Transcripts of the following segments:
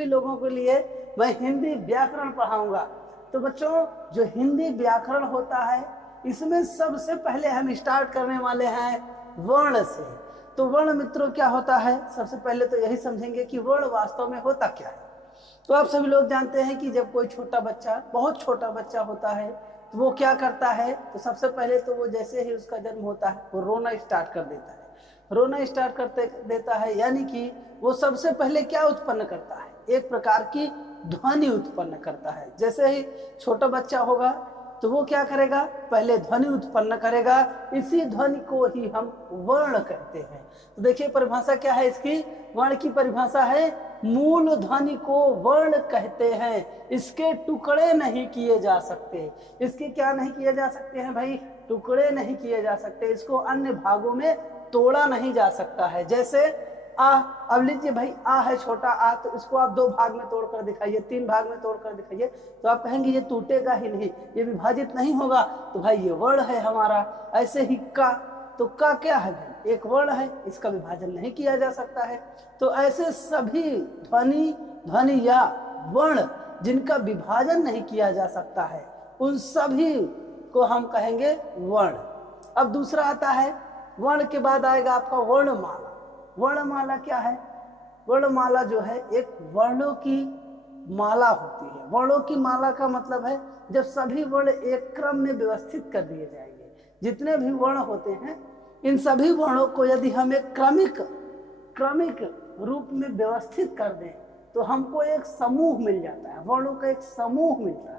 सभी लोगों के लिए मैं हिंदी व्याकरण पढ़ाऊंगा। तो बच्चों, जो हिंदी व्याकरण होता है इसमें सबसे पहले हम स्टार्ट करने वाले हैं वर्ण से। तो वर्ण मित्रों क्या होता है, सबसे पहले तो यही समझेंगे कि वर्ण वास्तव में होता क्या है। तो आप सभी लोग जानते हैं कि जब कोई छोटा बच्चा, बहुत छोटा बच्चा होता है तो वो क्या करता है, तो सबसे पहले तो वो जैसे ही उसका जन्म होता है वो रोना स्टार्ट कर देता है। रोना स्टार्ट करते देता है यानी कि वो सबसे पहले क्या उत्पन्न करता है, एक प्रकार की ध्वनि उत्पन्न करता है। जैसे ही छोटा बच्चा होगा तो वो क्या करेगा, पहले ध्वनि उत्पन्न करेगा। इसी ध्वनि को ही हम वर्ण कहते हैं। तो देखिए परिभाषा क्या है इसकी, वर्ण की परिभाषा है मूल ध्वनि को वर्ण कहते हैं, इसके टुकड़े नहीं किए जा सकते। इसके क्या नहीं किए जा सकते हैं भाई, टुकड़े नहीं किए जा सकते, इसको अन्य भागों में तोड़ा नहीं जा सकता है। जैसे आ, अब लीजिए भाई आ है छोटा आ, तो इसको आप 2 भाग में तोड़कर दिखाइए, 3 भाग में तोड़कर दिखाइए, तो आप कहेंगे ये टूटेगा ही नहीं, ये विभाजित नहीं होगा, तो भाई ये वर्ण है हमारा। ऐसे ही का, तो का क्या है भाई, एक वर्ण है, इसका विभाजन नहीं किया जा सकता है। तो ऐसे सभी ध्वनि या वर्ण जिनका विभाजन नहीं किया जा सकता है उन सभी को हम कहेंगे वर्ण। अब दूसरा आता है, वर्ण के बाद आएगा आपका वर्णमाला। वर्णमाला क्या है, वर्णमाला जो है एक वर्णों की माला होती है। वर्णों की माला का मतलब है जब सभी वर्ण एक क्रम में व्यवस्थित कर दिए जाएंगे। जितने भी वर्ण होते हैं इन सभी वर्णों को यदि हम एक क्रमिक रूप में व्यवस्थित कर दें तो हमको एक समूह मिल जाता है, वर्णों का एक समूह मिलता है।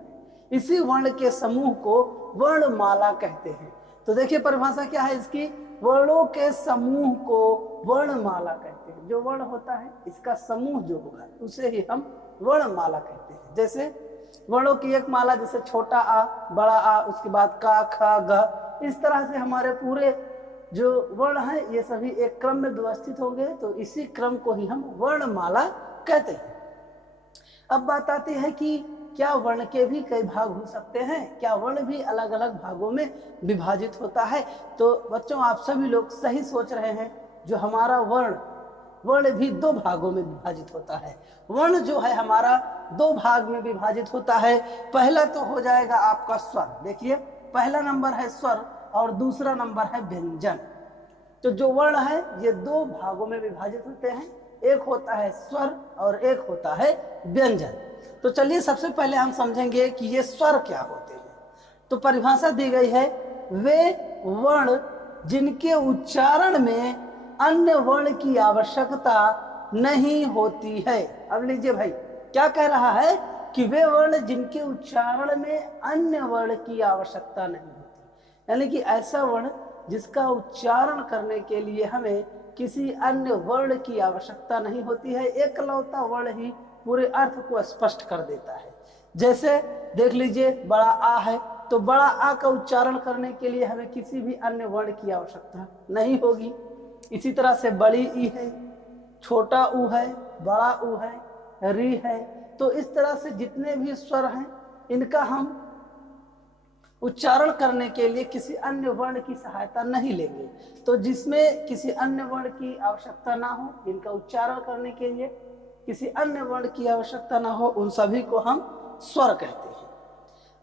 इसी वर्ण के समूह को वर्णमाला कहते हैं। तो देखिए परिभाषा क्या है इसकी, वर्णों के समूह को वर्णमाला कहते हैं। जो वर्ण होता है इसका समूह जो होगा उसे ही हम वर्णमाला कहते हैं। जैसे वर्णों की एक माला, जैसे छोटा आ, बड़ा आ, उसके बाद का, ख, ग, इस तरह से हमारे पूरे जो वर्ण है ये सभी एक क्रम में व्यवस्थित होंगे, तो इसी क्रम को ही हम वर्णमाला कहते हैं। अब बात आती है कि क्या वर्ण के भी कई भाग हो सकते हैं, क्या वर्ण भी अलग अलग भागों में विभाजित होता है। तो बच्चों आप सभी लोग सही सोच रहे हैं, जो हमारा वर्ण भी 2 भागों में विभाजित होता है। वर्ण जो है हमारा 2 भाग में विभाजित होता है। पहला तो हो जाएगा आपका स्वर। देखिए पहला नंबर है स्वर और दूसरा नंबर है व्यंजन। तो जो वर्ण है ये 2 भागों में विभाजित होते हैं, एक होता है स्वर और एक होता है व्यंजन। तो चलिए सबसे पहले हम समझेंगे कि ये स्वर क्या होते हैं। तो परिभाषा दी गई है, वे वर्ण जिनके उच्चारण में अन्य वर्ण की आवश्यकता नहीं होती है। अब लीजिए भाई क्या कह रहा है कि वे वर्ण जिनके उच्चारण में अन्य वर्ण की आवश्यकता नहीं होती, यानी कि ऐसा वर्ण जिसका उच्चारण करने के लिए हमें किसी अन्य वर्ण की आवश्यकता नहीं होती है, एकलौता वर्ण ही पूरे अर्थ को स्पष्ट कर देता है। जैसे देख लीजिए बड़ा आ है, तो बड़ा आ का उच्चारण करने के लिए हमें किसी भी अन्य वर्ण की आवश्यकता नहीं होगी। इसी तरह से बड़ी ई है, छोटा ऊ है, बड़ा ऊ है, री है। तो इस तरह से जितने भी स्वर हैं इनका हम उच्चारण करने के लिए किसी अन्य वर्ण की सहायता नहीं लेंगे। तो जिसमें किसी अन्य वर्ण की आवश्यकता ना हो, इनका उच्चारण करने के लिए किसी अन्य वर्ण की आवश्यकता ना हो, उन सभी को हम स्वर कहते हैं।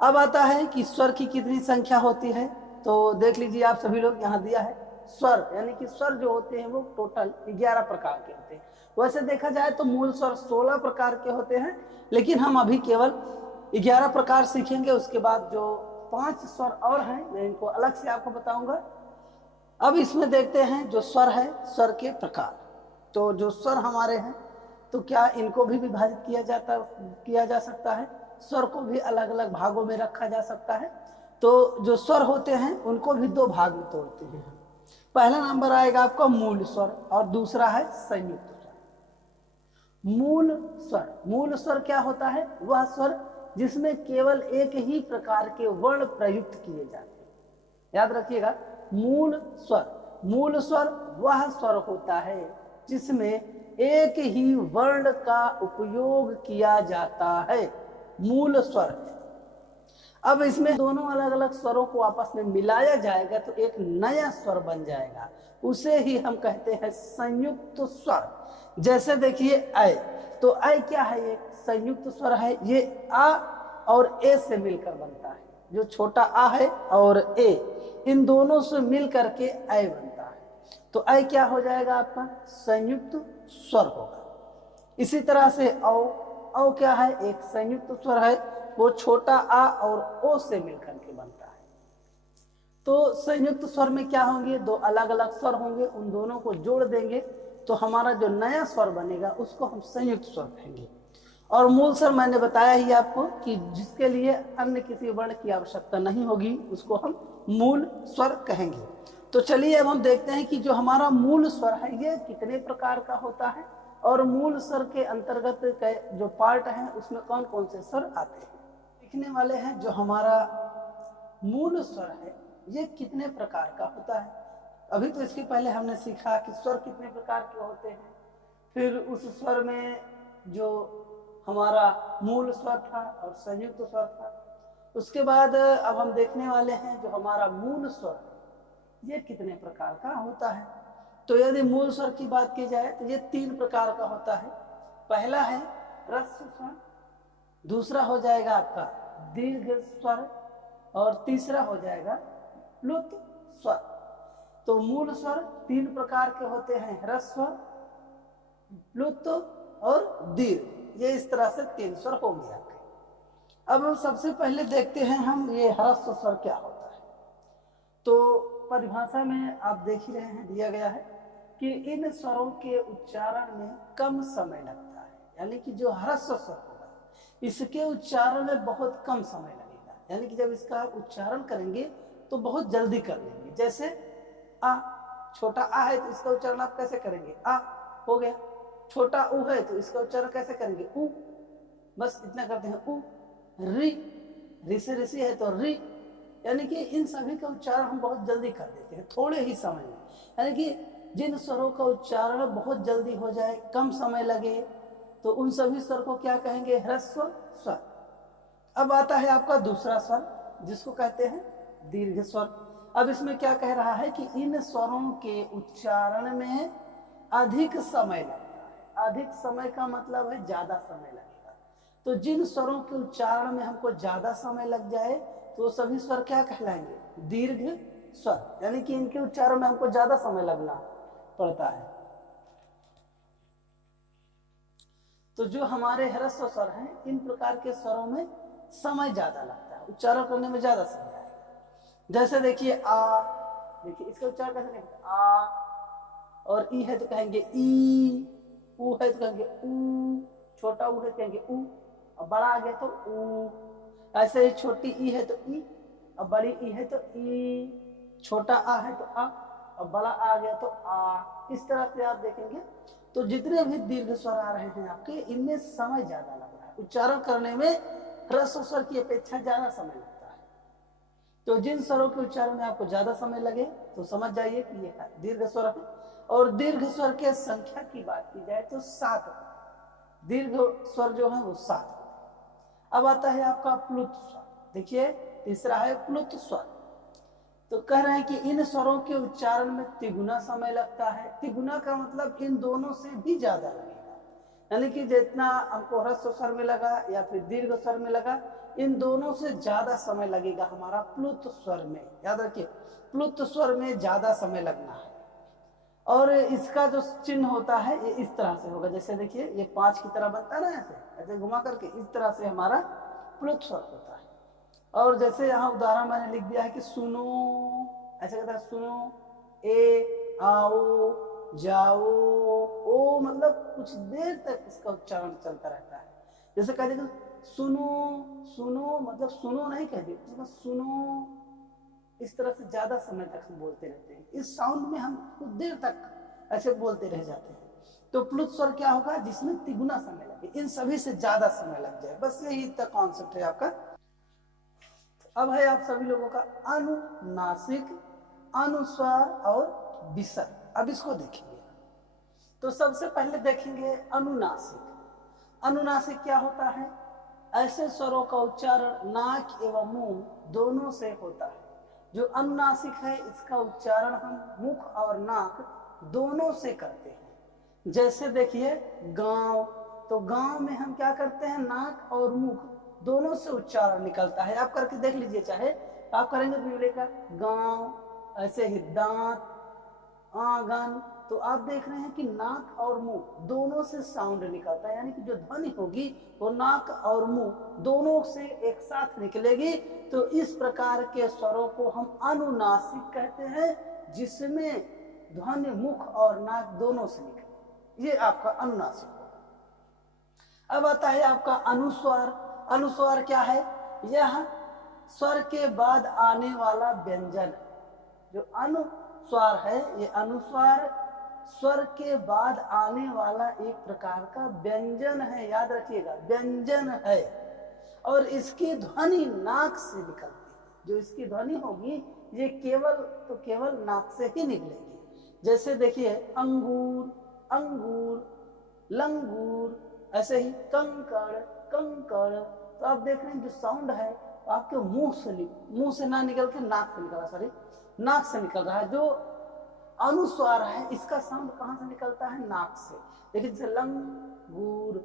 अब आता है कि स्वर की कितनी संख्या होती है। तो देख लीजिए आप सभी लोग, यहाँ दिया है स्वर, यानी कि स्वर जो होते हैं वो टोटल 11 प्रकार के होते हैं। वैसे देखा जाए तो मूल स्वर 16 प्रकार के होते हैं, लेकिन हम अभी केवल 11 प्रकार सीखेंगे। उसके बाद जो 5 स्वर और हैं मैं इनको अलग से आपको बताऊंगा। अब इसमें देखते हैं जो स्वर है, स्वर के प्रकार। तो जो स्वर हमारे हैं तो क्या इनको भी विभाजित किया जा सकता है, स्वर को भी अलग अलग भागों में रखा जा सकता है। तो जो स्वर होते हैं उनको भी 2 भाग में तोड़ते हैं। पहला नंबर आएगा आपका मूल स्वर और दूसरा है संयुक्त स्वर। मूल स्वर क्या होता है, वह स्वर जिसमें केवल एक ही प्रकार के वर्ण प्रयुक्त किए जाते हैं। याद रखिएगा, मूल स्वर वह स्वर होता है जिसमें एक ही वर्ण का उपयोग किया जाता है, मूल स्वर। अब इसमें दोनों अलग अलग स्वरों को आपस में मिलाया जाएगा तो एक नया स्वर बन जाएगा, उसे ही हम कहते हैं संयुक्त स्वर। जैसे देखिए ऐ, तो ऐ क्या है, एक संयुक्त स्वर है, ये आ और ए से मिलकर बनता है। जो छोटा आ है और ए, इन दोनों से मिल करके ऐ बनता है, तो ऐ क्या हो जाएगा आपका संयुक्त स्वर होगा। इसी तरह से औ क्या है, एक संयुक्त स्वर है, वो छोटा आ और ओ से मिलकर के बनता है। तो संयुक्त स्वर में क्या होंगे, दो अलग अलग स्वर होंगे, उन दोनों को जोड़ देंगे तो हमारा जो नया स्वर बनेगा उसको हम संयुक्त स्वर कहेंगे। और मूल स्वर मैंने बताया ही आपको कि जिसके लिए अन्य किसी वर्ण की आवश्यकता नहीं होगी उसको हम मूल स्वर कहेंगे। तो चलिए अब हम देखते हैं कि जो हमारा मूल स्वर है ये कितने प्रकार का होता है और मूल स्वर के अंतर्गत जो पार्ट है उसमें कौन कौन से स्वर आते हैं। लिखने वाले हैं जो हमारा मूल स्वर है ये कितने प्रकार का होता है। अभी तो इसके पहले हमने सीखा कि स्वर कितने प्रकार के होते हैं, फिर उस स्वर में जो हमारा मूल स्वर था और संयुक्त स्वर था। उसके बाद अब हम देखने वाले हैं जो हमारा मूल स्वर है ये कितने प्रकार का होता है। तो यदि मूल स्वर की बात की जाए तो ये 3 प्रकार का होता है। पहला है ह्रस्व स्वर, दूसरा हो जाएगा आपका दीर्घ स्वर और तीसरा हो जाएगा प्लुत स्वर। तो मूल स्वर 3 प्रकार के होते हैं, ह्रस्व, प्लुत और दीर्घ। ये इस तरह से 3 स्वर होंगे आपके। अब सबसे पहले देखते हैं हम ये ह्रस्व स्वर क्या होता है। तो परिभाषा में आप देख ही रहे हैं, दिया गया है कि इन स्वरों के उच्चारण में कम समय लगता है, यानी कि जो ह्रस्व स्वर होगा इसके उच्चारण में बहुत कम समय लगेगा, यानी कि जब इसका उच्चारण करेंगे तो बहुत जल्दी कर लेंगे। जैसे आ, छोटा आ है तो इसका उच्चारण आप कैसे करेंगे, आ हो गया। छोटा ऊ है तो इसका उच्चारण कैसे करेंगे, ऊ, बस इतना करते हैं। ऊ, री, री से ऋषि है तो री, यानी कि इन सभी का उच्चारण हम बहुत जल्दी कर देते हैं थोड़े ही समय में। यानी कि जिन स्वरों का उच्चारण बहुत जल्दी हो जाए, कम समय लगे, तो उन सभी स्वर को क्या कहेंगे, ह्रस्व स्वर। अब आता है आपका दूसरा स्वर जिसको कहते हैं दीर्घ स्वर। अब इसमें क्या कह रहा है कि इन स्वरों के उच्चारण में अधिक समय लगता है। अधिक समय का मतलब है ज्यादा समय लगेगा। तो जिन स्वरों के उच्चारण में हमको ज्यादा समय लग जाए तो सभी स्वर क्या कहलाएंगे, दीर्घ स्वर, यानी कि इनके उच्चारण में हमको ज्यादा समय लगना पड़ता है। तो जो हमारे ह्रस्व स्वर हैं इन प्रकार के स्वरों में समय ज्यादा लगता है, उच्चारण करने में ज्यादा समय आएगा। जैसे देखिए आ, देखिए इसका उच्चारण कैसे कहेंगे, आ, और ई है तो कहेंगे ई, ऊ है तो कहेंगे ऊ, छोटा ऊ है तो कहेंगे ऊ, और बड़ा आ गया तो ऊ। ऐसे ही छोटी ई है तो ई, और बड़ी ई है तो ई, छोटा आ है तो आ, और बड़ा आ गया तो आ। इस तरह से आप देखेंगे तो जितने भी दीर्घ स्वर आ रहे हैं आपके, इनमें समय ज्यादा लग रहा है, उच्चारण करने में ह्रस्व स्वर की अपेक्षा ज्यादा समय लगता है। तो जिन स्वरों के उच्चारण में आपको ज्यादा समय लगे तो समझ जाइए कि ये दीर्घ स्वर है। और दीर्घ स्वर के संख्या की बात की जाए तो 7 दीर्घ स्वर जो है वो 7। अब आता है आपका प्लुत स्वर। देखिए तीसरा है प्लुत स्वर। तो कह रहे हैं कि इन स्वरों के उच्चारण में तिगुना समय लगता है। तिगुना का मतलब इन दोनों से भी ज्यादा लगेगा, यानी कि जितना हमको ह्रस्व स्वर में लगा या फिर दीर्घ स्वर में लगा, इन दोनों से ज्यादा समय लगेगा हमारा प्लुत स्वर में। याद रखिए प्लुत स्वर में ज्यादा समय लगना है। और इसका जो चिन्ह होता है ये इस तरह से होगा, जैसे देखिए ये 5 की तरह बनता है ना, ऐसे ऐसे घुमा करके, इस तरह से हमारा प्लुत स्वर होता है। और जैसे यहाँ उदाहरण मैंने लिख दिया है कि सुनो, ऐसे कहता है सुनो, ए, आओ, जाओ, ओ, मतलब कुछ देर तक इसका उच्चारण चलता रहता है। जैसे कह देगा सुनो, सुनो मतलब सुनो नहीं कह दे, सुनो, इस तरह से ज्यादा समय तक हम बोलते रहते हैं। इस साउंड में हम कुछ देर तक ऐसे बोलते रह जाते हैं। तो प्लुत स्वर क्या होगा, जिसमें तिगुना समय लगे, इन सभी से ज्यादा समय लग जाए। बस यही इतना कॉन्सेप्ट है आपका। अब है आप सभी लोगों का अनुनासिक, अनुस्वार और विसर्ग। अब इसको देखेंगे। तो सबसे पहले देखेंगे अनुनासिक। अनुनासिक क्या होता है, ऐसे स्वरों का उच्चारण नाक एवं मुंह दोनों से होता है। जो अनुनासिक है इसका उच्चारण हम मुख और नाक दोनों से करते हैं। जैसे देखिए गांव, तो गांव में हम क्या करते हैं, नाक और मुख दोनों से उच्चारण निकलता है। आप करके देख लीजिए, चाहे आप करेंगे तो मिलेगा गांव। ऐसे ही दांत, आंगन, तो आप देख रहे हैं कि नाक और मुंह दोनों से साउंड निकलता है, यानी कि जो ध्वनि होगी वो नाक और मुंह दोनों से एक साथ निकलेगी। तो इस प्रकार के स्वरों को हम अनुनासिक कहते हैं, जिसमें ध्वनि मुख और नाक दोनों से निकले, ये आपका अनुनासिक होगा। अब आता है आपका अनुस्वार। अनुस्वार क्या है? यह स्वर के बाद आने वाला व्यंजन। जो अनुस्वार है, ये अनुस्वार स्वर के बाद आने वाला एक प्रकार का व्यंजन है, याद रखिएगा, व्यंजन है। और इसकी ध्वनि नाक से निकलती है। जो इसकी ध्वनि होगी ये केवल नाक से ही निकलेगी। जैसे देखिए अंगूर, अंगूर, लंगूर, ऐसे ही कंकड़, कंकड़। तो आप देख रहे हैं जो साउंड है आपके मुंह से ना निकल के नाक से निकल रहा, सॉरी नाक से निकल रहा है। जो अनुस्वार है इसका साउंड कहाँ से निकलता है? नाक से। लेकिन जैसे लंगूर,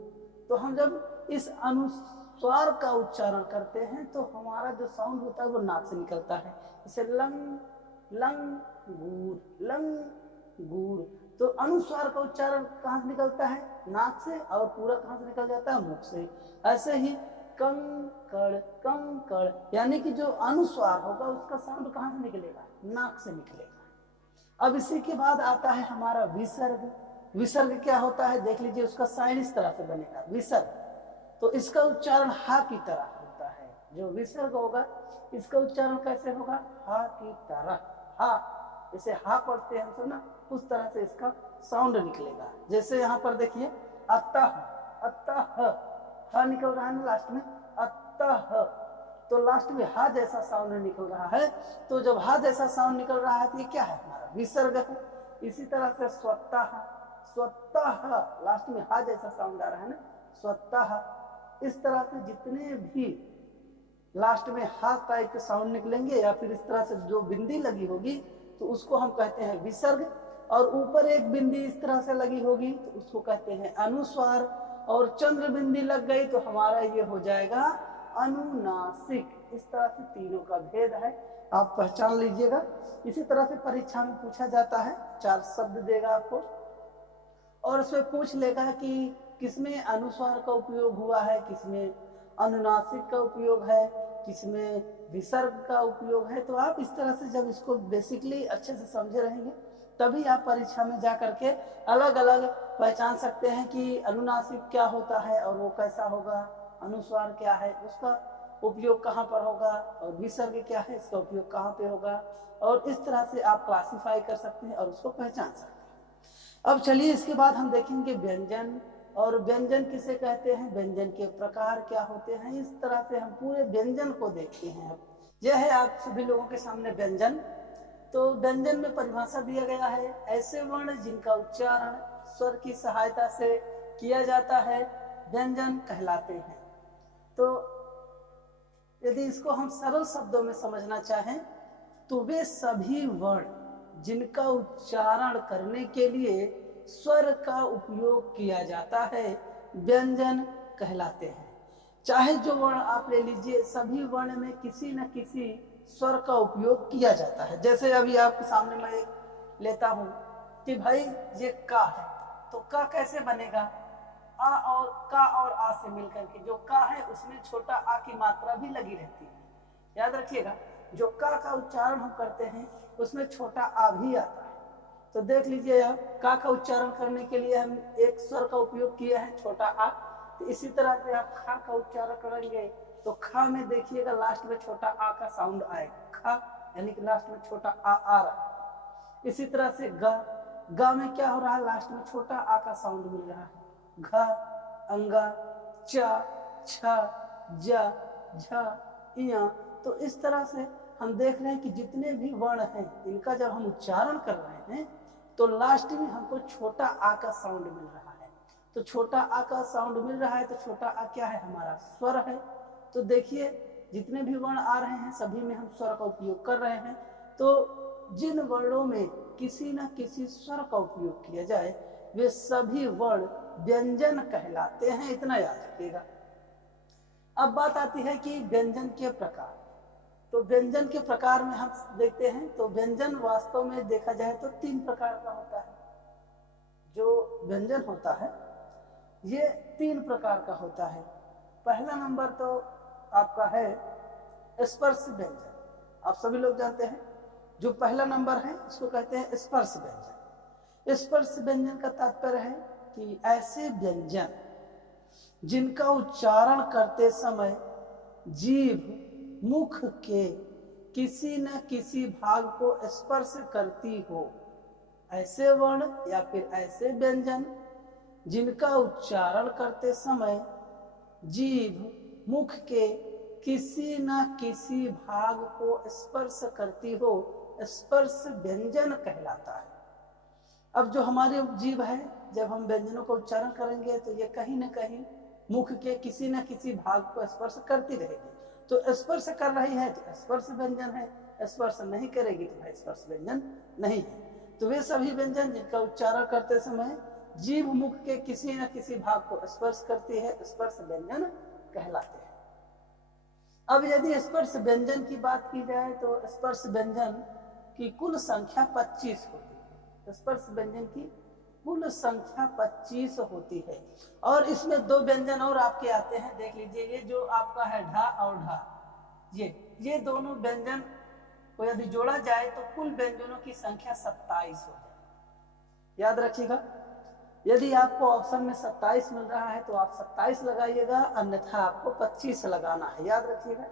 तो हम जब इस अनुस्वार का उच्चारण करते हैं तो हमारा जो साउंड होता है वो नाक से निकलता है। जैसे लंग, लंगूर, लंगूर। तो अनुस्वार का उच्चारण कहाँ से निकलता है? नाक से। और पूरा कहाँ से निकल जाता है? मुख से। ऐसे ही कंकड़, कंकड़, यानी कि जो अनुस्वार होगा उसका साउंड कहाँ से निकलेगा? नाक से निकलेगा। अब इसी के बाद आता है हमारा विसर्ग। विसर्ग क्या होता है देख लीजिए, उसका साइन इस तरह से बनेगा, विसर्ग। तो इसका उच्चारण हा की तरह होता है। जो विसर्ग होगा इसका उच्चारण कैसे होगा? हा की तरह। हा, जैसे हा पढ़ते हैं हम सब ना, उस तरह से इसका साउंड निकलेगा। जैसे यहाँ पर देखिए अतः, अतः, हा निकल रहा है ना लास्ट में, अतः, तो लास्ट में हा जैसा साउंड निकल रहा है। तो जब हा जैसा साउंड निकल रहा है तो ये क्या है? हमारा विसर्ग है। इसी तरह से स्वतः, स्वतः, लास्ट में हा जैसा साउंड आ रहा है ना, स्वतः। इस तरह से जितने भी लास्ट में हा टाइप के साउंड निकलेंगे या फिर इस तरह से जो बिंदी लगी होगी तो उसको हम कहते हैं विसर्ग। और ऊपर एक बिंदी इस तरह से लगी होगी तो उसको कहते हैं अनुस्वार। और चंद्र बिंदी लग गई तो हमारा ये हो जाएगा अनुनासिक। इस तरह से तीनों का भेद है, आप पहचान लीजिएगा। इसी तरह से परीक्षा में पूछा जाता है, 4 शब्द देगा आपको और उसमें पूछ लेगा कि किसमें अनुस्वार का उपयोग हुआ है, किसमें अनुनासिक का उपयोग है, किसमें विसर्ग का उपयोग है। तो आप इस तरह से जब इसको बेसिकली अच्छे से समझे रहेंगे तभी आप परीक्षा में जा करके अलग अलग पहचान सकते हैं कि अनुनासिक क्या होता है और वो कैसा होगा, अनुस्वार क्या है उसका उपयोग कहाँ पर होगा, और विसर्ग क्या है इसका उपयोग कहाँ पे होगा। और इस तरह से आप क्लासिफाई कर सकते हैं और उसको पहचान सकते हैं। अब चलिए इसके बाद हम देखेंगे व्यंजन। और व्यंजन किसे कहते हैं, व्यंजन के प्रकार क्या होते हैं, इस तरह से हम पूरे व्यंजन को देखते हैं। अब यह है आप सभी लोगों के सामने व्यंजन। तो व्यंजन में परिभाषा दिया गया है, ऐसे वर्ण जिनका उच्चारण स्वर की सहायता से किया जाता है व्यंजन कहलाते हैं। तो यदि इसको हम सरल शब्दों में समझना चाहें तो वे सभी वर्ण जिनका उच्चारण करने के लिए स्वर का उपयोग किया जाता है व्यंजन कहलाते हैं। चाहे जो वर्ण आप ले लीजिए, सभी वर्ण में किसी न किसी स्वर का उपयोग किया जाता है। जैसे अभी आपके सामने मैं एक लेता हूं कि भाई ये का है, तो का कैसे बनेगा? आ और का और आ से मिलकर के जो का है उसमें छोटा आ की मात्रा भी लगी रहती है, याद रखिएगा। जो का उच्चारण हम करते हैं उसमें छोटा आ भी आता है। तो देख लीजिए आप, का उच्चारण करने के लिए हम एक स्वर का उपयोग किया है छोटा आ। तो इसी तरह से आप खा का उच्चारण करेंगे तो खा में देखिएगा लास्ट में छोटा आ का साउंड आएगा, खा यानी कि लास्ट में छोटा आ रहा है। इसी तरह से गा में क्या हो रहा है, लास्ट में छोटा आ का साउंड मिल रहा है, घ, अंगा, चा, छा, जा, झा, इया। तो इस तरह से हम देख रहे हैं कि जितने भी वर्ण हैं इनका जब हम उच्चारण कर रहे हैं तो लास्ट में हमको छोटा आ का साउंड मिल रहा है। तो छोटा आ का साउंड मिल रहा है, तो छोटा आ क्या है, हमारा स्वर है। तो देखिए जितने भी वर्ण आ रहे हैं सभी में हम स्वर का उपयोग कर रहे हैं। तो जिन वर्णों में किसी न किसी स्वर का उपयोग किया जाए वे सभी वर्ण व्यंजन कहलाते हैं, इतना याद रखिएगा। अब बात आती है कि व्यंजन के प्रकार। तो व्यंजन के प्रकार में हम देखते हैं तो व्यंजन वास्तव में देखा जाए तो 3 प्रकार का होता है। जो व्यंजन होता है ये 3 प्रकार का होता है। पहला नंबर तो आपका है स्पर्श व्यंजन। आप सभी लोग जानते हैं जो पहला नंबर है इसको कहते हैं स्पर्श व्यंजन। स्पर्श व्यंजन का तात्पर्य है कि ऐसे व्यंजन जिनका उच्चारण करते समय जीभ मुख के किसी न किसी भाग को स्पर्श करती हो, ऐसे वर्ण या फिर ऐसे व्यंजन जिनका उच्चारण करते समय जीभ मुख के किसी न किसी भाग को स्पर्श करती हो, स्पर्श व्यंजन कहलाता है। अब जो हमारी जीभ है जब हम व्यंजनों का उच्चारण करेंगे तो ये कहीं न कहीं मुख के किसी न किसी भाग को स्पर्श करती रहेगी। तो स्पर्श कर रही है तो स्पर्श व्यंजन है, स्पर्श नहीं करेगी तो भाई स्पर्श व्यंजन नहीं है। तो वे सभी व्यंजन जिनका उच्चारण करते समय जीभ मुख के किसी न किसी भाग को स्पर्श करती है, स्पर्श व्यंजन कहलाते हैं। अब यदि स्पर्श व्यंजन की बात की जाए तो स्पर्श व्यंजन की कुल संख्या 25 होती है। स्पर्श व्यंजन की कुल संख्या 25 होती है। और इसमें 2 व्यंजन और आपके आते हैं, देख लीजिए। ये जो आपका है ढा और ढा, ये दोनों व्यंजन को यदि जोड़ा जाए तो कुल व्यंजनों की संख्या 27 हो जाए। याद रखिएगा, यदि आपको ऑप्शन में 27 मिल रहा है तो आप 27 लगाइएगा, अन्यथा आपको 25 लगाना है। याद रखिएगा,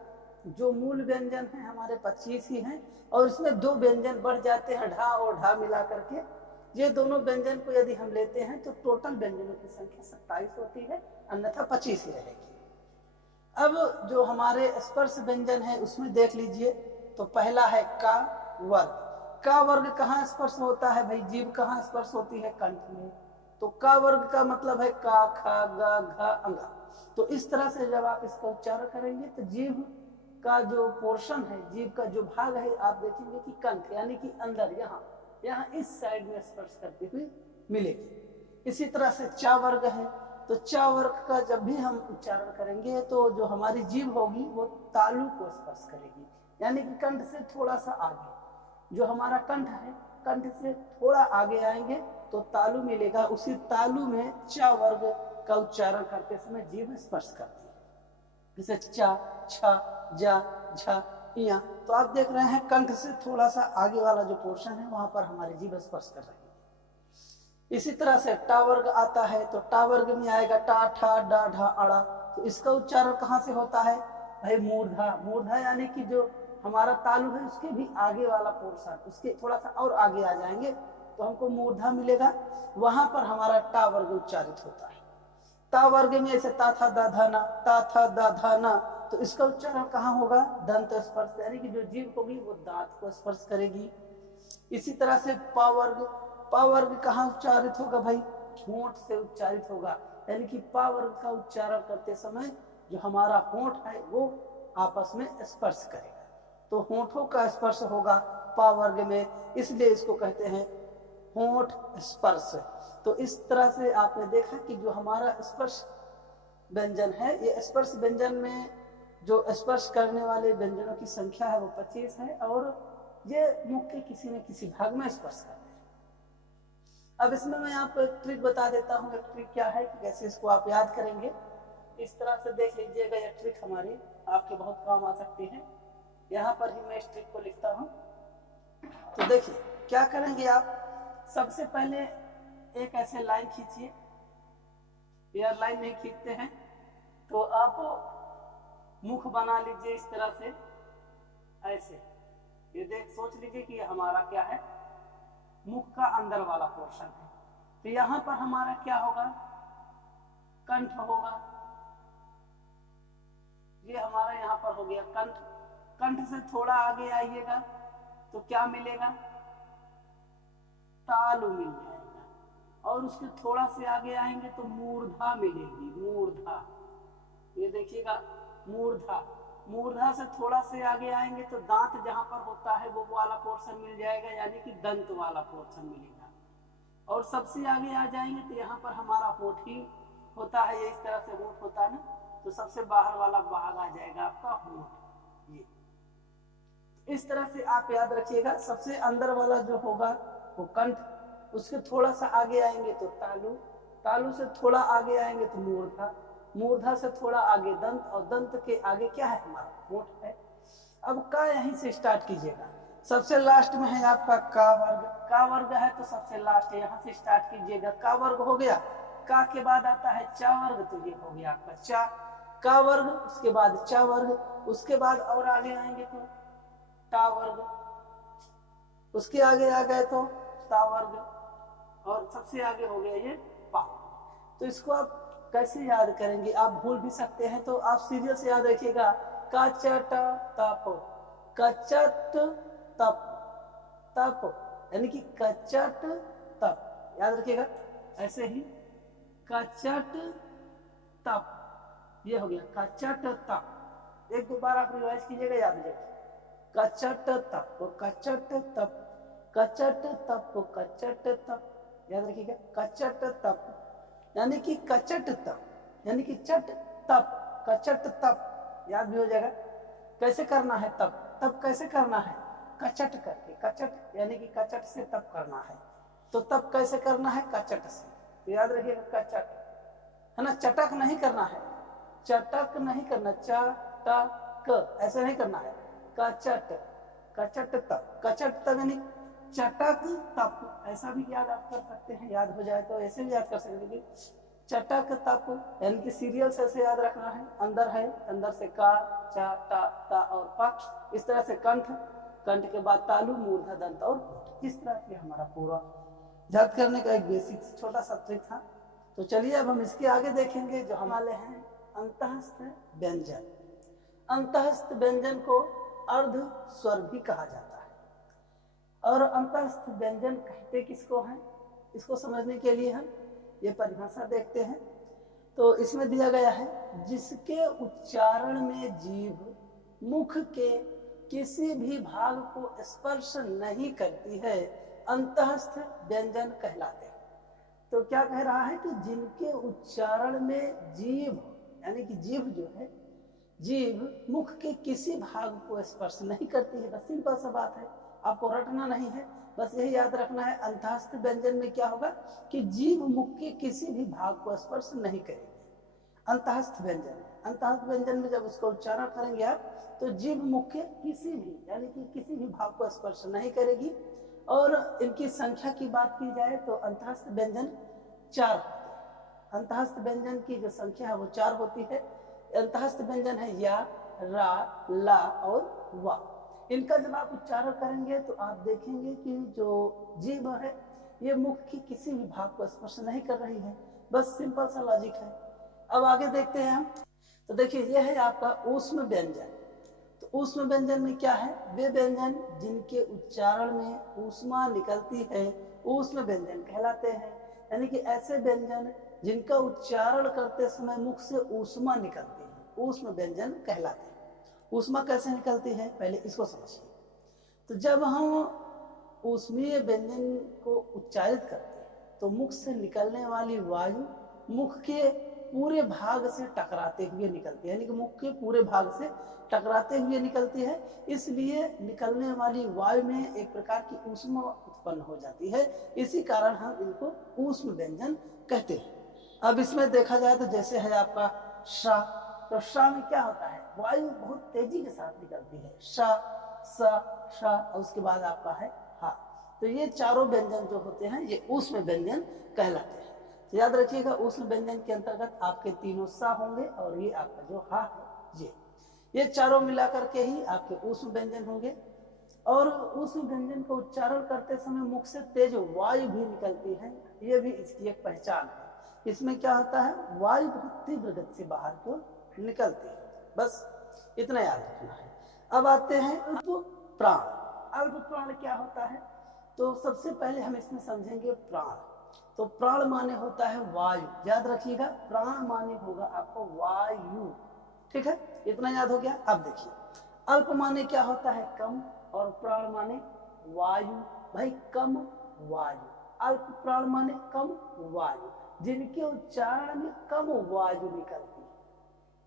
जो मूल व्यंजन है हमारे 25 ही हैं और इसमें 2 व्यंजन बढ़ जाते हैं, ढा और ढा मिला करके। ये दोनों व्यंजन को यदि हम लेते हैं तो टोटल व्यंजनों की संख्या 27 होती है, अन्यथा 25 ही रहेगी। अब जो हमारे स्पर्श व्यंजन है उसमें देख लीजिए, तो पहला है का वर्ग। का वर्ग कहाँ स्पर्श होता है भाई, जीभ कहाँ स्पर्श होती है, कंठ में। तो का वर्ग का मतलब है का, खा, गा, घा, अंगा। तो इस तरह से जब आप इसका उच्चारण करेंगे तो जीभ का जो पोर्शन है, जीभ का जो भाग है, आप देखेंगे कि कंठ यानी कि अंदर यहाँ इस साइड में स्पर्श करती हुई मिलेगी। इसी तरह से चा वर्ग है, तो चा वर्ग का जब भी हम उच्चारण करेंगे तो जो हमारी जीभ होगी वो तालु को स्पर्श करेगी, यानी कि कंठ से थोड़ा सा आगे। जो हमारा कंठ है, कंठ से थोड़ा आगे आएंगे तो तालु मिलेगा। उसी तालु में चा वर्ग का उच्चारण करते समय जीभ स्पर्श करती है, जैसे चा, छा, जा, झा, इया। तो आप देख रहे हैं कंठ से थोड़ा सा आगे वाला जो पोर्शन है वहां पर हमारी जीभ स्पर्श कर रही है। इसी तरह से टा वर्ग आता है, तो टा वर्ग में आएगा टा, ठा, डा, ढा, अड़ा। तो इसका उच्चारण कहाँ से होता है भाई, मूर्धा। मूर्धा यानी कि जो हमारा तालु है उसके भी आगे वाला पोर्शन, उसके थोड़ा सा और आगे आ जाएंगे तो हमको मूर्धा मिलेगा, वहां पर हमारा टा वर्ग उच्चारित होता है। ता वर्ग में ऐसे ता था दा धा ना, ता था दा धा ना, तो इसका उच्चारण कहाँ होगा, दंत स्पर्श, यानी कि जो जीभ होगी वो दांत को स्पर्श करेगी। इसी तरह से पा वर्ग कहाँ उच्चारित होगा भाई, होंठ से उच्चारित होगा, यानी कि पा वर्ग का उच्चारण करते समय जो हमारा होंठ है वो आपस में स्पर्श करेगा, तो होंठों का स्पर्श होगा पा वर्ग में, इसलिए इसको कहते हैं होंठ स्पर्श। तो इस तरह से आपने देखा कि जो हमारा स्पर्श व्यंजन है, ये स्पर्श व्यंजन में जो स्पर्श करने वाले व्यंजनों की संख्या है वो 25 है और ये मुख के किसी न किसी भाग में स्पर्श करते हैं। अब इसमें मैं आपको एक ट्रिक बता देता हूँ। एक ट्रिक क्या है कि कैसे इसको आप याद करेंगे, इस तरह से देख लीजिएगा। यह ट्रिक हमारी आपके बहुत काम आ सकती है। यहाँ पर ही मैं इस ट्रिक को लिखता हूँ। तो देखिए क्या करेंगे आप, सबसे पहले एक ऐसे लाइन खींचिए। एयर लाइन नहीं खींचते हैं तो आप मुख बना लीजिए इस तरह से, ऐसे। ये देख सोच लीजिए कि हमारा क्या है, मुख का अंदर वाला पोर्शन है। तो यहाँ पर हमारा क्या होगा, कंठ होगा। ये हमारा यहाँ पर हो गया कंठ। कंठ से थोड़ा आगे आइएगा तो क्या मिलेगा, तालु मिल जाएगा। और उसके थोड़ा से आगे आएंगे तो मूर्धा मिलेगी, मूर्धा। ये देखिएगा मूर्धा, मूर्धा से थोड़ा से आगे आएंगे तो दांत जहां पर होता है वो वाला पोर्शन मिल जाएगा, यानी कि दंत वाला पोर्शन मिलेगा। और सबसे आगे आ जाएंगे तो यहाँ पर हमारा होठ ही होता है, ये इस तरह से होठ होता है ना, तो सबसे बाहर वाला भाग आ जाएगा आपका होठ। ये इस तरह से आप याद रखिएगा। सबसे अंदर वाला जो होगा वो कंठ, उसके थोड़ा सा आगे आएंगे तो तालु, तालु से थोड़ा आगे आएंगे तो मूर्धा, मूर्धा से थोड़ा आगे दंत, और दंत के आगे क्या है हमारा होठ है। अब का यहीं से स्टार्ट कीजिएगा। सबसे लास्ट में है आपका का वर्ग, का वर्ग है तो सबसे लास्ट है, यहाँ से स्टार्ट कीजिएगा। का वर्ग हो गया, का के बाद आता है चा वर्ग, तो ये हो गया आपका चा, का वर्ग, उसके बाद चा वर्ग, उसके बाद और आगे आएंगे तो टा वर्ग, उसके आगे आ गए तो ता वर्ग, और सबसे आगे हो गया ये पा। तो इसको आप कैसे याद करेंगे, आप भूल भी सकते हैं, तो आप सीरियल से याद रखिएगा। कचट तप, कचट तप, तप यानी कि कचट तप, याद रखिएगा ऐसे ही कचट तप, ये हो गया कचट तप। एक दो बार आप रिवाइज कीजिएगा, याद रखिएगा। कचट तप, कचट तप, कचट तप, कचट तप, याद रखिएगा। कचट तप यानी कि कचट तप, यानी कि चट तप, कचट तप, याद भी हो जाएगा। कैसे करना है तप, तप कैसे करना है, कचट करके, कचट यानी कि कचट से तप करना है। तो तप कैसे करना है, कचट से, तो याद रखिएगा कचट है ना, चटक नहीं करना है, चटक नहीं करना, चटक ऐसे नहीं करना है, कचट, कचट तप, कचट तप यानी चटक तप, ऐसा भी याद आप कर सकते हैं, याद हो जाए तो ऐसे भी याद कर सकते हैं। चटक तप यानी कि सीरियल से ऐसे याद रखना है, अंदर है, अंदर से का, चा, टा, ता और पा, इस तरह से कंठ, कंठ के बाद तालु, मूर्धा, दंत और होठ। इस तरह से हमारा पूरा याद करने का एक बेसिक छोटा सा ट्रिक था। तो चलिए अब हम इसके आगे देखेंगे जो हमारे हैं अंतःस्थ व्यंजन। अंतःस्थ व्यंजन को अर्ध स्वर भी कहा जाता है, और अंतःस्थ व्यंजन कहते किसको हैं, इसको समझने के लिए हम ये परिभाषा देखते हैं। तो इसमें दिया गया है, जिसके उच्चारण में जीभ मुख के किसी भी भाग को स्पर्श नहीं करती है, अंतःस्थ व्यंजन कहलाते हैं। तो क्या कह रहा है कि जिनके उच्चारण में जीभ यानी कि जीभ जो है, जीभ मुख के किसी भाग को स्पर्श नहीं करती है, बस सिंपल सा बात है, आपको रटना नहीं है, बस यही याद रखना है। अंतःस्थ व्यंजन में क्या होगा कि जीभ मुख के किसी भी भाग को स्पर्श नहीं करेगी। अंतःस्थ व्यंजन, अंतःस्थ व्यंजन में जब उसका उच्चारण करेंगे आप, तो जीभ मुख के किसी भी यानी कि किसी भी भाग को स्पर्श नहीं करेगी। और इनकी संख्या की बात की जाए तो अंतःस्थ व्यंजन 4 होते हैं। अंतःस्थ व्यंजन की जो संख्या है वो 4 होती है। अंतःस्थ व्यंजन है या, रा, ला और वा। इनका जब आप उच्चारण करेंगे तो आप देखेंगे कि जो जीभ है ये मुख की किसी भी भाग को स्पर्श नहीं कर रही है, बस सिंपल सा लॉजिक है। अब आगे देखते हैं हम। तो देखिए ये है आपका ऊष्म व्यंजन। तो ऊष्म व्यंजन में क्या है, वे व्यंजन जिनके उच्चारण में ऊष्मा निकलती है ऊष्म व्यंजन कहलाते हैं। यानी कि ऐसे व्यंजन जिनका उच्चारण करते समय मुख से ऊष्मा निकलती है ऊष्म व्यंजन कहलाते हैं। ऊष्मा कैसे निकलती है पहले इसको समझिए। तो जब हम ऊष्मीय व्यंजन को उच्चारित करते हैं तो मुख से निकलने वाली वायु मुख के पूरे भाग से टकराते हुए निकलती है, यानी कि मुख के पूरे भाग से टकराते हुए निकलती है। इसलिए निकलने वाली वायु में एक प्रकार की ऊष्मा उत्पन्न हो जाती है, इसी कारण हम इनको ऊष्म व्यंजन कहते हैं। अब इसमें देखा जाए तो जैसे है आपका शा, तो शा में क्या होता है, वायु बहुत तेजी के साथ निकलती है, शा, सा, शा, और उसके बाद आपका है हा। तो ये चारों व्यंजन जो होते हैं ये ऊष्म व्यंजन कहलाते हैं। तो याद रखिएगा ऊष्म व्यंजन के अंतर्गत आपके तीनों सा होंगे और ये आपका जो हा है ये चारों मिलाकर के ही आपके ऊष्म व्यंजन होंगे। और ऊष्म व्यंजन का उच्चारण करते समय मुख से तेज वायु भी निकलती है, ये भी इसकी एक पहचान है। इसमें क्या होता है, वायु बहुत तीव्र गति से बाहर को निकलती है, बस इतना याद रखना है। अब आते हैं अल्प प्राण। अल्प प्राण क्या होता है, तो सबसे पहले हम इसमें समझेंगे प्राण। तो प्राण माने होता है वायु, याद रखिएगा, प्राण माने होगा आपको वायु, ठीक है, इतना याद हो गया। अब देखिए अल्प माने क्या होता है, कम, और प्राण माने वायु, भाई कम वायु, अल्प प्राण माने कम वायु, जिनके उच्चारण में कम वायु निकलती है,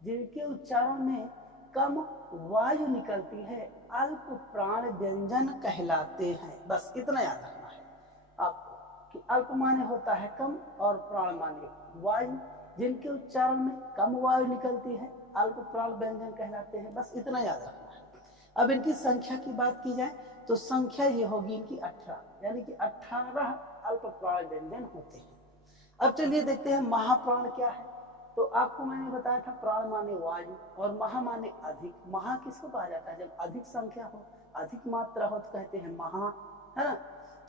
जिनके उच्चारण में कम वायु निकलती है, अल्प प्राण व्यंजन कहलाते हैं। बस इतना याद रखना है आपको कि अल्प माने होता है कम और प्राण माने वायु, जिनके उच्चारण में कम वायु निकलती है, अल्प प्राण व्यंजन कहलाते हैं। बस इतना याद रखना है। अब इनकी संख्या की बात की जाए तो संख्या ये होगी इनकी 18, यानी कि 18 अल्प प्राण व्यंजन होते हैं। अब चलिए देखते हैं महाप्राण क्या है। तो आपको मैंने बताया था प्राण माने वायु और महा माने अधिक। महा किसको कहा जाता है, जब अधिक संख्या हो, अधिक मात्रा हो तो कहते हैं महा, है ना।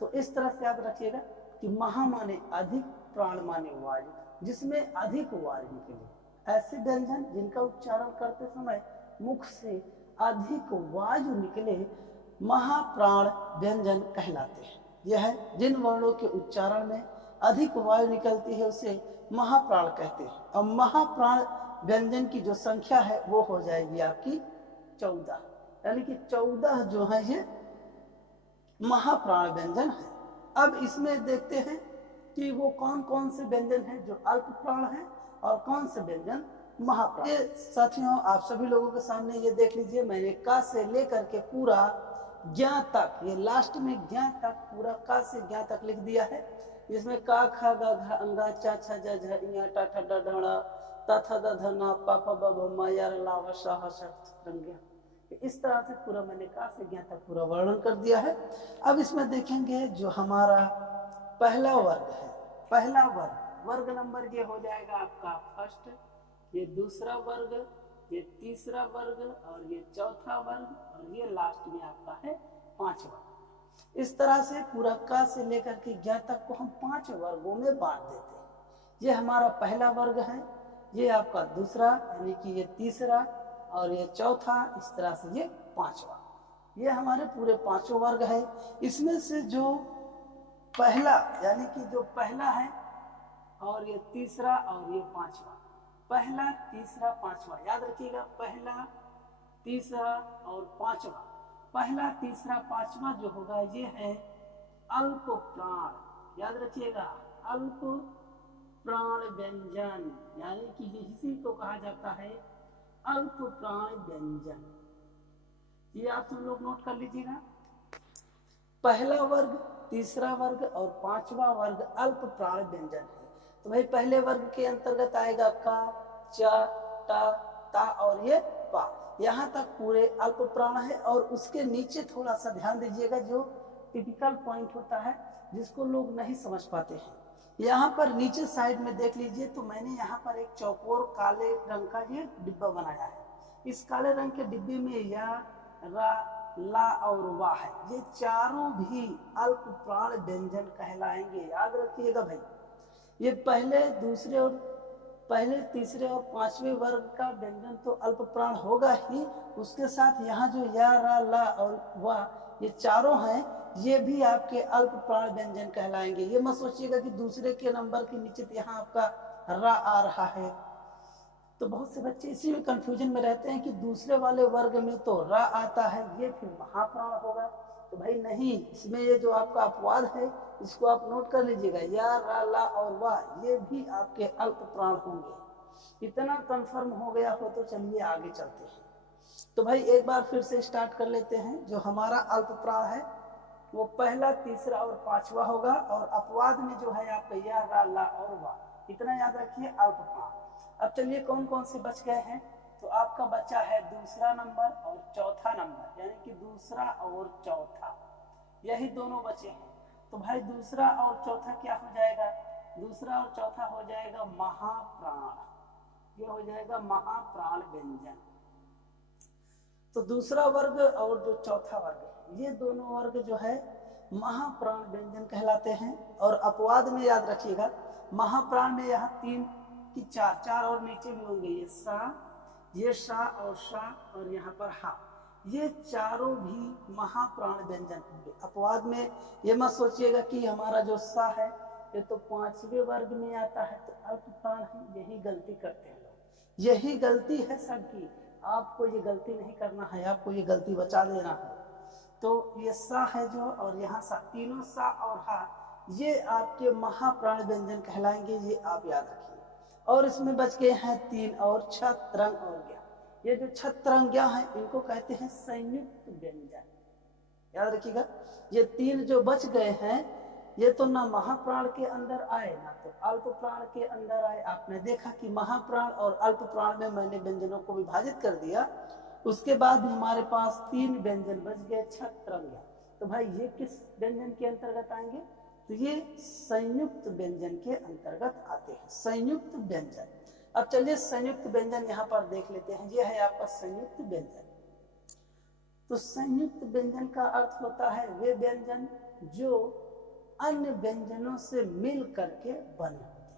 तो इस तरह से याद रखिएगा कि महा माने अधिक, प्राण माने वायु, जिसमें अधिक वायु निकले, ऐसे व्यंजन जिनका उच्चारण करते समय मुख से अधिक वायु निकले महाप्राण व्यंजन कहलाते हैं। यह जिन वर्णों के उच्चारण में अधिक वायु निकलती है उसे महाप्राण कहते हैं। और महाप्राण व्यंजन की जो संख्या है वो हो जाएगी आपकी 14, यानी कि 14 जो है ये महाप्राण व्यंजन है। अब इसमें देखते हैं कि वो कौन कौन से व्यंजन हैं जो अल्प प्राण हैं और कौन से व्यंजन महाप्राण। ये साथियों आप सभी लोगों के सामने ये देख लीजिए, मैंने का से लेकर के पूरा ज्ञा तक, ये लास्ट में ज्ञा तक, पूरा का से ज्ञा तक लिख दिया है। इसमें का खा गा घा अंगा चा छा जा झ इया टा ठा डा ढा ता था दा धा ना पा पा बा भ म या ला व श ह श रंग्या। इस तरह से पूरा मैंने का से ज्ञा तक पूरा वर्णन कर दिया है। अब इसमें देखेंगे जो हमारा पहला वर्ग है, पहला वर्ग नंबर ये हो जाएगा आपका फर्स्ट, ये दूसरा वर्ग, ये तीसरा वर्ग और ये चौथा वर्ग और ये लास्ट में आपका है पांचवा। इस तरह से पूरा का से लेकर के ज्ञा तक को हम 5 वर्गों में बांट देते हैं। ये हमारा पहला वर्ग है, ये आपका दूसरा यानी कि ये तीसरा और ये चौथा, इस तरह से ये पांचवा। ये हमारे पूरे 5 वर्ग है। इसमें से जो पहला यानी कि जो पहला है और ये तीसरा और ये पांचवा, पहला तीसरा पांचवा याद रखिएगा, पहला तीसरा और पांचवा। पहला तीसरा पांचवा जो होगा ये है अल्प प्राण, याद रखिएगा, अल्प प्राण व्यंजन, यानी कि इसी को कहा जाता है अल्प प्राण व्यंजन। ये आप सब लोग नोट कर लीजिएगा। पहला वर्ग, तीसरा वर्ग और पांचवा वर्ग अल्प प्राण व्यंजन है। तो भाई पहले वर्ग के अंतर्गत आएगा का, चा, टा, ता और ये पा, यहाँ तक पूरे अल्प प्राण है। और उसके नीचे थोड़ा सा ध्यान दीजिएगा, जो टिपिकल पॉइंट होता है जिसको लोग नहीं समझ पाते हैं। यहाँ पर नीचे साइड में देख लीजिए, तो मैंने यहाँ पर एक चौकोर काले रंग का ये डिब्बा बनाया है। इस काले रंग के डिब्बे में या, रा, ला और वा है, ये चारों भी अल्प प्राण व्यंजन कहलाएंगे। याद रखिएगा भाई, ये पहले तीसरे और पांचवें वर्ग का व्यंजन तो अल्प प्राण होगा ही, उसके साथ यहाँ जो या, रा, ला और वा, ये चारों हैं, ये भी आपके अल्प प्राण व्यंजन कहलाएंगे। ये मत सोचिएगा कि दूसरे के नंबर के नीचे यहाँ आपका रा आ रहा है। तो बहुत से बच्चे इसी में कंफ्यूजन में रहते हैं कि दूसरे वाले वर्ग में तो रा आता है, ये फिर महाप्राण होगा। तो भाई नहीं, इसमें ये जो आपका अपवाद है इसको आप नोट कर लीजिएगा, या, रा, ला और वा, ये भी आपके अल्प प्राण होंगे। इतना कंफर्म हो गया हो तो चलिए आगे चलते हैं। तो भाई एक बार फिर से स्टार्ट कर लेते हैं। जो हमारा अल्प प्राण है वो पहला, तीसरा और पांचवा होगा, और अपवाद में जो है आपका या, रा, ला और वा, इतना याद रखिए अल्प प्राण। अब चलिए कौन कौन से बच गए हैं। तो आपका बच्चा है दूसरा नंबर और चौथा नंबर, यानी कि दूसरा और चौथा, यही दोनों बचे हैं। तो भाई दूसरा और चौथा क्या हो जाएगा, दूसरा और चौथा हो जाएगा महाप्राण, ये हो जाएगा महाप्राण व्यंजन। तो दूसरा वर्ग और जो चौथा वर्ग है, ये दोनों वर्ग जो है महाप्राण व्यंजन कहलाते हैं। और अपवाद में याद रखिएगा, महाप्राण में यहाँ 3 की 4 और नीचे भी होंगे, ये सा, ये शा और शा और यहाँ पर हा, ये चारों भी महाप्राण व्यंजन होंगे। अपवाद में ये मत सोचिएगा कि हमारा जो सा है ये तो 5वें वर्ग में आता है, तो अल्प प्राण है। यही गलती करते हैं लोग, यही गलती है सबकी। आपको ये गलती नहीं करना है, आपको ये गलती बचा देना है। तो ये सा है जो, और यहाँ सा, तीनों सा और हा, ये आपके महाप्राण व्यंजन कहलाएंगे, ये आप याद रखिए। और इसमें बच गए हैं 3 और, छ, त्रंग और ज्ञा। ये जो छ, त्रंग, ज्ञा है, इनको कहते हैं संयुक्त व्यंजन, याद रखिएगा। ये 3 जो बच गए हैं, ये तो ना महाप्राण के अंदर आए ना तो अल्प प्राण के अंदर आए। आपने देखा कि महाप्राण और अल्प प्राण में मैंने व्यंजनों को विभाजित कर दिया, उसके बाद हमारे पास 3 व्यंजन बच गए, छ, त्रंग, ज्ञा। तो भाई ये किस व्यंजन के अंतर्गत आएंगे? तो ये संयुक्त व्यंजन के अंतर्गत आते हैं, संयुक्त व्यंजन। अब चलिए संयुक्त व्यंजन यहाँ पर देख लेते हैं। ये है आपका संयुक्त व्यंजन। तो संयुक्त व्यंजन का अर्थ होता है वे व्यंजन जो अन्य व्यंजनों से मिल करके बने होते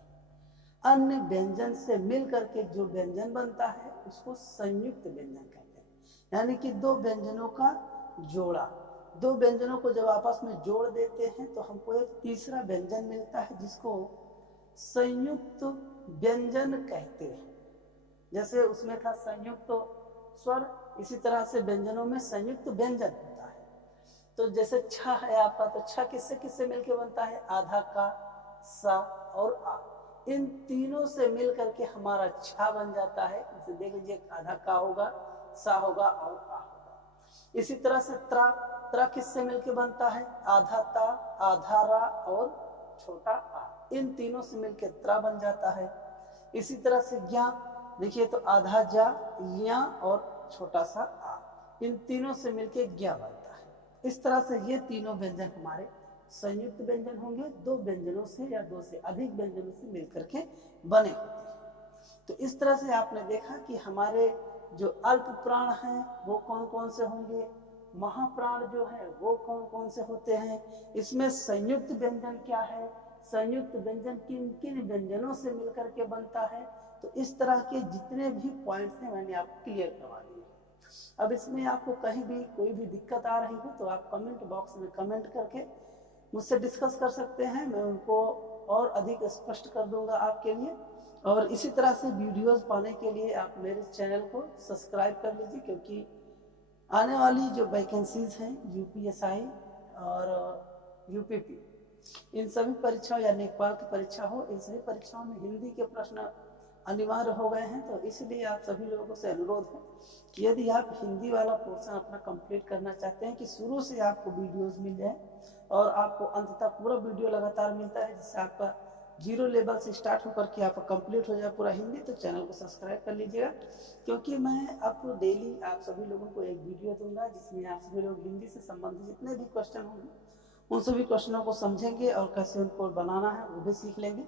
हैं। अन्य व्यंजन से मिल करके जो व्यंजन बनता है उसको संयुक्त व्यंजन कहते हैं। यानी कि 2 व्यंजनों का जोड़ा, 2 व्यंजनों को जब आपस में जोड़ देते हैं तो हमको एक तीसरा व्यंजन मिलता है, जिसको संयुक्त व्यंजन कहते हैं। जैसे उसमें था संयुक्त स्वर, इसी तरह से व्यंजनों में संयुक्त व्यंजन होता है। तो जैसे छ है आपका, तो छ किससे किससे मिलके बनता है? आधा का, सा और आ। इन तीनों से मिल करके हमारा छा बन जाता है। इसे देख लीजिए, आधा का होगा, सा होगा और आ होगा। इसी तरह से त्रा, त्रा किससे मिलके बनता है? आधा ता, आधा रा और छोटा आ। इन तीनों से मिलके त्रा बन जाता है। इसी तरह से ज्ञा, देखिए तो आधा जा, या और छोटा सा आ, इन तीनों से मिलके ज्ञा बनता है। इस तरह से ये तीनों व्यंजन हमारे संयुक्त व्यंजन होंगे, 2 व्यंजनों से या 2 से अधिक व्यंजनों से मिलकर के बने होते हैं। तो इस तरह से आपने देखा कि हमारे जो अल्प प्राण हैं वो कौन कौन से होंगे, महाप्राण जो है वो कौन कौन से होते हैं, इसमें संयुक्त व्यंजन क्या है, संयुक्त व्यंजन किन किन व्यंजनों से मिलकर के बनता है। तो इस तरह के जितने भी पॉइंट्स हैं मैंने आपको क्लियर करवा दिए। अब इसमें आपको कहीं भी कोई भी दिक्कत आ रही हो तो आप कमेंट बॉक्स में कमेंट करके मुझसे डिस्कस कर सकते हैं, मैं उनको और अधिक स्पष्ट कर दूंगा आपके लिए। और इसी तरह से वीडियोस पाने के लिए आप मेरे चैनल को सब्सक्राइब कर लीजिए, क्योंकि आने वाली जो वैकेंसीज हैं यूपीएसआई और यूपीपी, इन सभी परीक्षाओं या लेखपाल की परीक्षा हो, इन सभी परीक्षाओं में हिंदी के प्रश्न अनिवार्य हो गए हैं। तो इसलिए आप सभी लोगों से अनुरोध है कि यदि आप हिंदी वाला पोर्शन अपना कंप्लीट करना चाहते हैं, कि शुरू से आपको वीडियोस मिल जाए और आपको अंत तक पूरा वीडियो लगातार मिलता है, जिससे आपका 0 लेवल से स्टार्ट होकर के आपका कंप्लीट हो जाए पूरा हिंदी, तो चैनल को सब्सक्राइब कर लीजिएगा। क्योंकि मैं आपको डेली आप सभी लोगों को एक वीडियो दूंगा जिसमें आप सभी लोग हिंदी से संबंधित जितने भी क्वेश्चन होंगे उन सभी क्वेश्चनों को समझेंगे और कैसे उनको बनाना है वो भी सीख लेंगे।